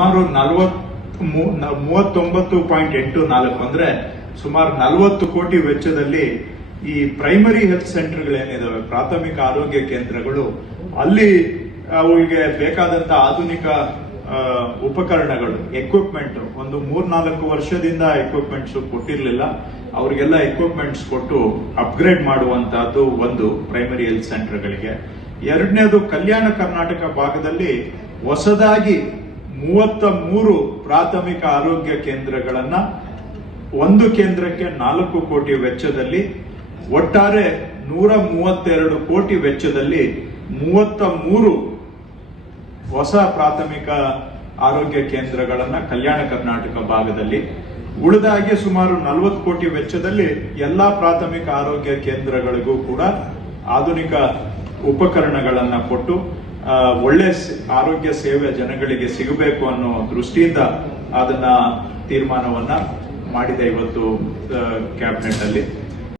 ಸುಮಾರು ನಲವತ್ ಮೂವತ್ತೊಂಬತ್ತು ಪಾಯಿಂಟ್ ಎಂಟು ನಾಲ್ಕು ಅಂದ್ರೆ ಸುಮಾರು ನಲವತ್ತು ಕೋಟಿ ವೆಚ್ಚದಲ್ಲಿ ಈ ಪ್ರೈಮರಿ ಹೆಲ್ತ್ ಸೆಂಟರ್ಗಳೇನಿದಾವೆ ಪ್ರಾಥಮಿಕ ಆರೋಗ್ಯ ಕೇಂದ್ರಗಳು, ಅಲ್ಲಿ ಅವರಿಗೆ ಬೇಕಾದಂತ ಆಧುನಿಕ ಉಪಕರಣಗಳು ಎಕ್ವಿಪ್ಮೆಂಟ್ ಒಂದು ಮೂರ್ನಾಲ್ಕು ವರ್ಷದಿಂದ ಎಕ್ವಿಪ್ಮೆಂಟ್ಸ್ ಕೊಟ್ಟಿರಲಿಲ್ಲ. ಅವರಿಗೆಲ್ಲ ಎಕ್ವಿಪ್ಮೆಂಟ್ಸ್ ಕೊಟ್ಟು ಅಪ್ಗ್ರೇಡ್ ಮಾಡುವಂತಹದ್ದು ಒಂದು ಪ್ರೈಮರಿ ಹೆಲ್ತ್ ಸೆಂಟರ್ಗಳಿಗೆ ಎರಡನೇದು ಕಲ್ಯಾಣ ಕರ್ನಾಟಕ ಭಾಗದಲ್ಲಿ ಹೊಸದಾಗಿ ಮೂವತ್ತ ಮೂರು ಪ್ರಾಥಮಿಕ ಆರೋಗ್ಯ ಕೇಂದ್ರಗಳನ್ನ ಒಂದು ಕೇಂದ್ರಕ್ಕೆ ನಾಲ್ಕು ಕೋಟಿ ವೆಚ್ಚದಲ್ಲಿ, ಒಟ್ಟಾರೆ ನೂರ ಮೂವತ್ತೆರಡು ಕೋಟಿ ವೆಚ್ಚದಲ್ಲಿ ಮೂವತ್ತ ಮೂರು ಹೊಸ ಪ್ರಾಥಮಿಕ ಆರೋಗ್ಯ ಕೇಂದ್ರಗಳನ್ನ ಕಲ್ಯಾಣ ಕರ್ನಾಟಕ ಭಾಗದಲ್ಲಿ, ಉಳಿದಾಗೆ ಸುಮಾರು ನಲವತ್ತು ಕೋಟಿ ವೆಚ್ಚದಲ್ಲಿ ಎಲ್ಲಾ ಪ್ರಾಥಮಿಕ ಆರೋಗ್ಯ ಕೇಂದ್ರಗಳಿಗೂ ಕೂಡ ಆಧುನಿಕ ಉಪಕರಣಗಳನ್ನು ಕೊಟ್ಟು ಒಳ್ಳೆ ಆರೋಗ್ಯ ಸೇವೆ ಜನಗಳಿಗೆ ಸಿಗಬೇಕು ಅನ್ನೋ ದೃಷ್ಟಿಯಿಂದ ಅದನ್ನ ತೀರ್ಮಾನವನ್ನ ಮಾಡಿದೆ ಇವತ್ತು ಕ್ಯಾಬಿನೆಟ್ ಅಲ್ಲಿ.